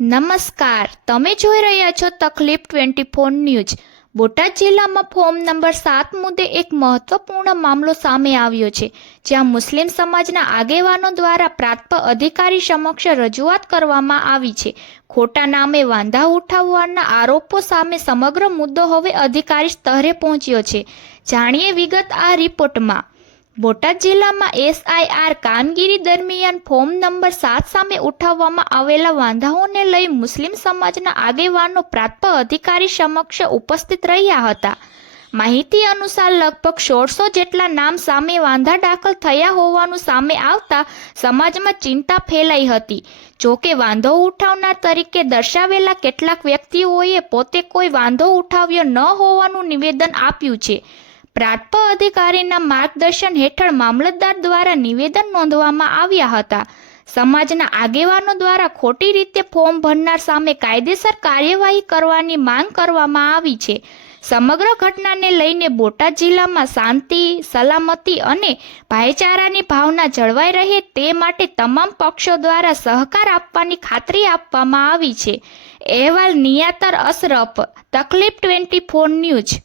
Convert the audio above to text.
નમસ્કાર, તમે જોઈ રહ્યા છો તકલીફ ટ્વેન્ટી ફોર ન્યૂઝ. બોટાદ જિલ્લામાં ફોર્મ નંબર સાત મુદ્દે એક મહત્વપૂર્ણ મામલો સામે આવ્યો છે, જ્યાં મુસ્લિમ સમાજના આગેવાનો દ્વારા પ્રાપ્ત અધિકારી સમક્ષ રજૂઆત કરવામાં આવી છે. ખોટા નામે વાંધા ઉઠાવવાના આરોપો સામે સમગ્ર મુદ્દો હવે અધિકારી સ્તરે પહોંચ્યો છે. જાણીએ વિગત આ રિપોર્ટમાં. બોટાદ જિલ્લામાં એસઆઈઆર કામગીરી દરમિયાન ફોર્મ નંબર સાત સામે ઉઠાવવામાં આવેલા વાંધાઓને લઈ મુસ્લિમ સમાજના આગેવાનો પ્રાપ્ત અધિકારી સમક્ષ ઉપસ્થિત રહ્યા હતા. માહિતી અનુસાર લગભગ સોળસો જેટલા નામ સામે વાંધા દાખલ થયા હોવાનું સામે આવતા સમાજમાં ચિંતા ફેલાઈ હતી. જોકે વાંધો ઉઠાવનાર તરીકે દર્શાવેલા કેટલાક વ્યક્તિઓએ પોતે કોઈ વાંધો ઉઠાવ્યો ન હોવાનું નિવેદન આપ્યું છે. પ્રાંત અધિકારીના માર્ગદર્શન હેઠળ મામલતદાર દ્વારા નિવેદન નોંધવામાં આવ્યા હતા. સમાજના આગેવાનો દ્વારા ખોટી રીતે ફોર્મ ભરનાર સામે કાયદેસર કાર્યવાહી કરવાની માંગ કરવામાં આવી છે. સમગ્ર ઘટનાને લઈને બોટાદ જિલ્લામાં શાંતિ, સલામતી અને ભાઈચારાની ભાવના જળવાઈ રહે તે માટે તમામ પક્ષો દ્વારા સહકાર આપવાની ખાતરી આપવામાં આવી છે. અહેવાલ નિયાતર અશરફ, તકલીફ ટ્વેન્ટી ફોર ન્યૂઝ.